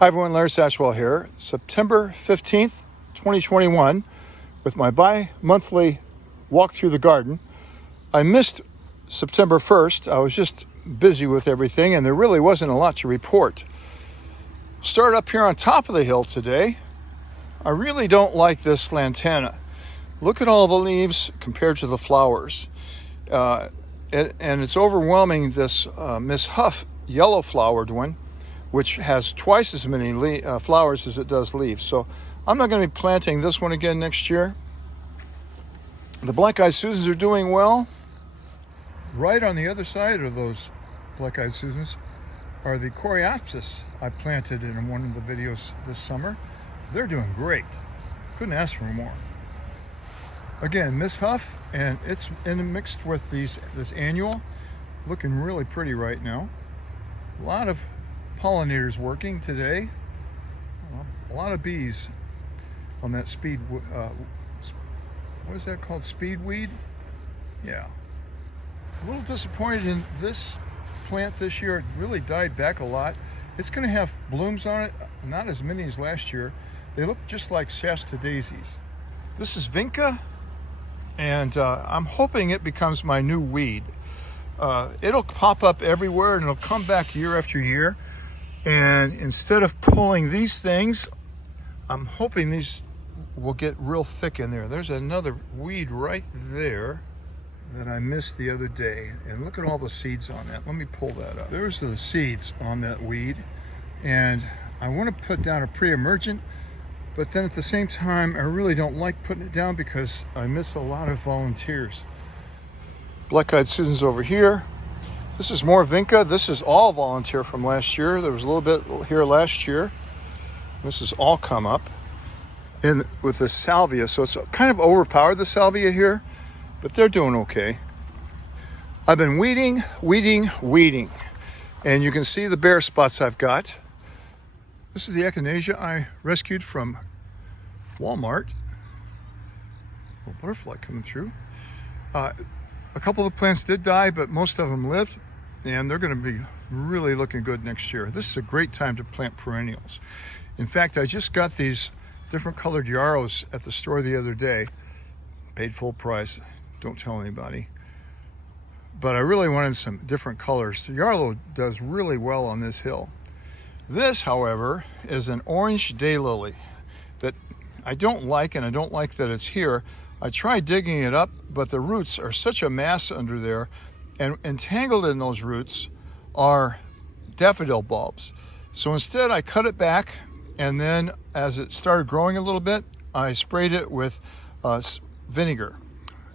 Hi everyone, Larry Satchwell here. September 15th, 2021 with my bi-monthly walk through the garden. I missed September 1st. I was just busy with everything and there really wasn't a lot to report. Start up here on top of the hill today. I really don't like this Lantana. Look at all the leaves compared to the flowers. And it's overwhelming this Miss Huff yellow flowered one, which has twice as many flowers as it does leaves. So I'm not going to be planting this one again next year. The black-eyed Susans are doing well. Right on the other side of those black-eyed Susans are the Coreopsis I planted in one of the videos this summer. They're doing great. Couldn't ask for more. Again, Miss Huff, and it's mixed with this annual. Looking really pretty right now. A lot of pollinators working today. A lot of bees on that what is that called? Speedweed? Yeah. A little disappointed in this plant this year. It really died back a lot. It's going to have blooms on it, not as many as last year. They look just like Shasta daisies. This is Vinca, and I'm hoping it becomes my new weed. It'll pop up everywhere and it'll come back year after year. And instead of pulling these things, I'm hoping these will get real thick in there. There's another weed right there that I missed the other day. And look at all the seeds on that. Let me pull that up. There's the seeds on that weed. And I want to put down a pre-emergent, but then at the same time, I really don't like putting it down because I miss a lot of volunteers. Black-eyed Susans over here. This is more Vinca. This is all volunteer from last year. There was a little bit here last year. This has all come up in with the salvia. So it's kind of overpowered, the salvia here, but they're doing okay. I've been weeding. And you can see the bare spots I've got. This is the Echinacea I rescued from Walmart. A butterfly coming through. A couple of the plants did die, but most of them lived, and they're going to be really looking good next year. This is a great time to plant perennials. In fact, I just got these different colored yarrows at the store the other day. Paid full price. Don't tell anybody. But I really wanted some different colors. The yarrow does really well on this hill. This, however, is an orange daylily that I don't like, and I don't like that it's here. I tried digging it up, but the roots are such a mass under there, and entangled in those roots are daffodil bulbs. So instead I cut it back, and then as it started growing a little bit, I sprayed it with vinegar,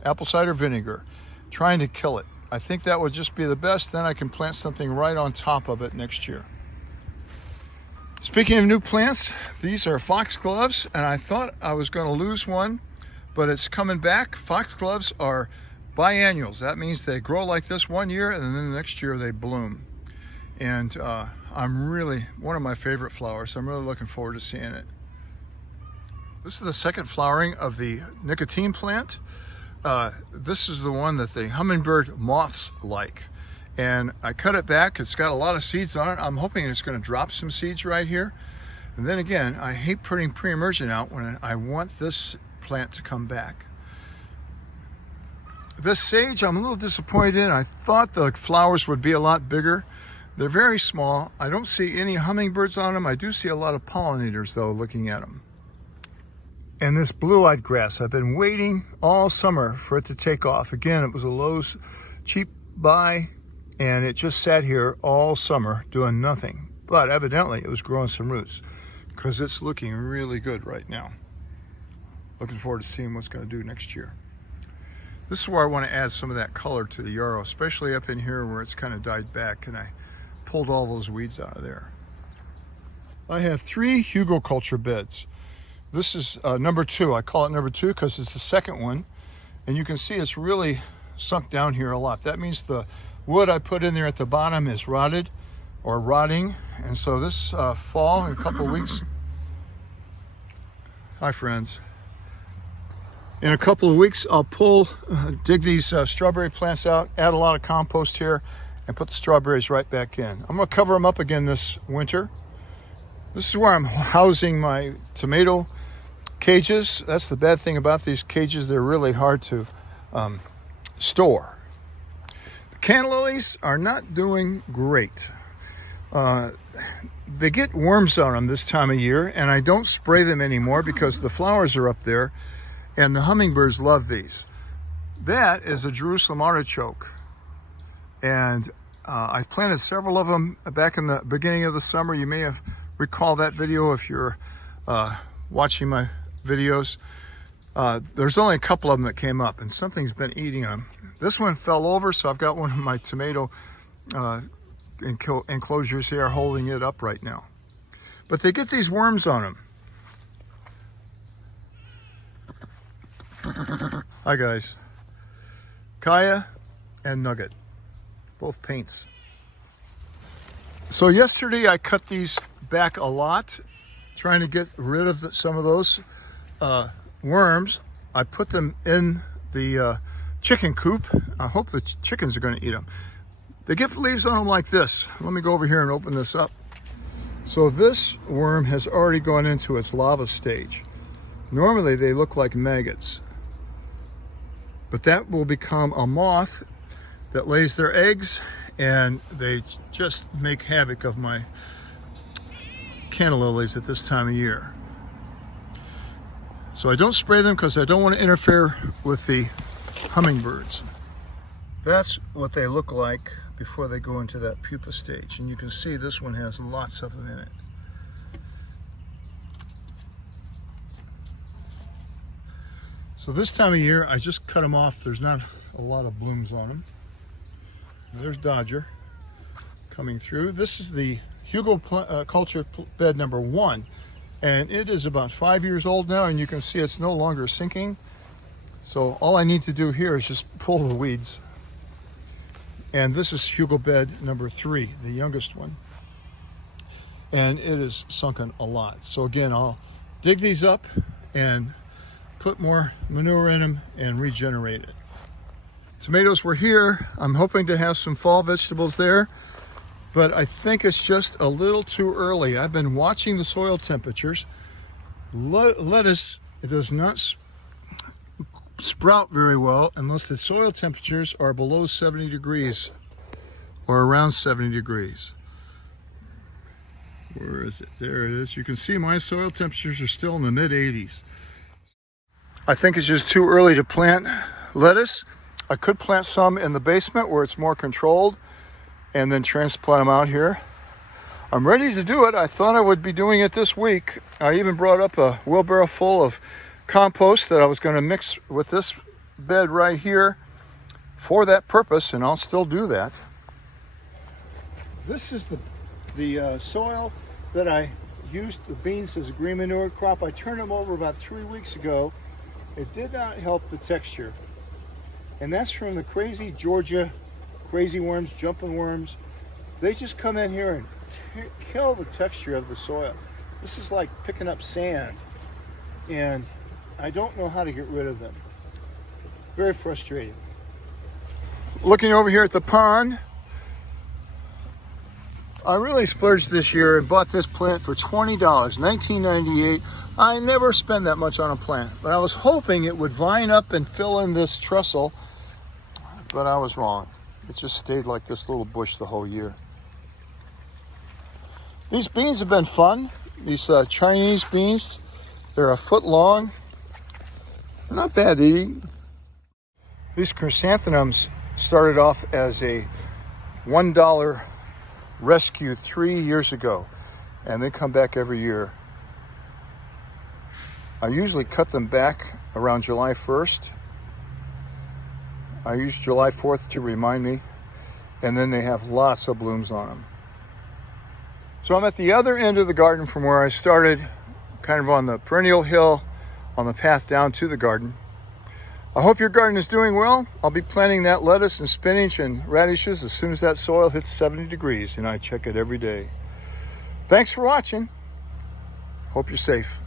apple cider vinegar, trying to kill it. I think that would just be the best. Then I can plant something right on top of it next year. Speaking of new plants, these are foxgloves, and I thought I was going to lose one, but it's coming back. Foxgloves are biannuals. That means they grow like this one year and then the next year they bloom. And I'm really, one of my favorite flowers. I'm really looking forward to seeing it. This is the second flowering of the nicotine plant. This is the one that the hummingbird moths like. And I cut it back. It's got a lot of seeds on it. I'm hoping it's going to drop some seeds right here. And then again, I hate putting pre-emergent out when I want this plant to come back. This sage I'm a little disappointed in. I thought the flowers would be a lot bigger. They're very small. I don't see any hummingbirds on them. I do see a lot of pollinators though looking at them. And this blue-eyed grass, I've been waiting all summer for it to take off. Again, it was a Lowe's cheap buy, and it just sat here all summer doing nothing. But evidently it was growing some roots because it's looking really good right now. Looking forward to seeing what's going to do next year. This is where I want to add some of that color to the yarrow, especially up in here where it's kind of died back, and I pulled all those weeds out of there. I have 3 hugelkultur beds. This is number 2. I call it number 2 because it's the second one, and you can see it's really sunk down here a lot. That means the wood I put in there at the bottom is rotted or rotting, and so this fall, in a couple of weeks, hi friends. In a couple of weeks, I'll dig these strawberry plants out, add a lot of compost here, and put the strawberries right back in. I'm going to cover them up again this winter This is where I'm housing my tomato cages. That's the bad thing about these cages. They're really hard to store. The canna lilies are not doing great. They get worms on them this time of year, and I don't spray them anymore because the flowers are up there and the hummingbirds love these. That is a Jerusalem artichoke, and I planted several of them back in the beginning of the summer. You may have recalled that video if you're watching my videos. There's only a couple of them that came up, and something's been eating them. This one fell over, so I've got one of my tomato enclosures here holding it up right now. But they get these worms on them. Hi guys. Kaya and Nugget, both paints. So yesterday I cut these back a lot, trying to get rid of some of those worms. I put them in the chicken coop. I hope the chickens are going to eat them. They get leaves on them like this. Let me go over here and open this up. So this worm has already gone into its larva stage. Normally they look like maggots, but that will become a moth that lays their eggs, and they just make havoc of my canna lilies at this time of year. So I don't spray them because I don't want to interfere with the hummingbirds. That's what they look like before they go into that pupa stage. And you can see this one has lots of them in it. So this time of year, I just cut them off. There's not a lot of blooms on them. There's Dodger coming through. This is the Hugo culture bed number 1. And it is about 5 years old now, and you can see it's no longer sinking. So all I need to do here is just pull the weeds. And this is Hugo bed number 3, the youngest one. And it is sunken a lot. So again, I'll dig these up and put more manure in them and regenerate it. Tomatoes were here. I'm hoping to have some fall vegetables there, but I think it's just a little too early. I've been watching the soil temperatures. Lettuce, it does not sprout very well unless the soil temperatures are below 70 degrees or around 70 degrees. Where is it? There it is. You can see my soil temperatures are still in the mid 80s. I think it's just too early to plant lettuce. I could plant some in the basement where it's more controlled and then transplant them out here. I'm ready to do it. I thought I would be doing it this week. I even brought up a wheelbarrow full of compost that I was going to mix with this bed right here for that purpose, and I'll still do that. This is the soil that I used the beans as a green manure crop. I turned them over about 3 weeks ago. It did not help the texture, and that's from the crazy Georgia crazy worms, jumping worms. They just come in here and kill the texture of the soil. This is like picking up sand, and I don't know how to get rid of them. Very frustrating. Looking over here at the pond, I really splurged this year and bought this plant for $20, $19.98. I never spend that much on a plant, but I was hoping it would vine up and fill in this trestle, but I was wrong. It just stayed like this little bush the whole year. These beans have been fun. These Chinese beans, they're a foot long. They're not bad eating. These chrysanthemums started off as a $1 rescue 3 years ago, and they come back every year. I usually cut them back around July 1st. I use July 4th to remind me, and then they have lots of blooms on them. So I'm at the other end of the garden from where I started, kind of on the perennial hill on the path down to the garden. I hope your garden is doing well. I'll be planting that lettuce and spinach and radishes as soon as that soil hits 70 degrees, and I check it every day. Thanks for watching. Hope you're safe.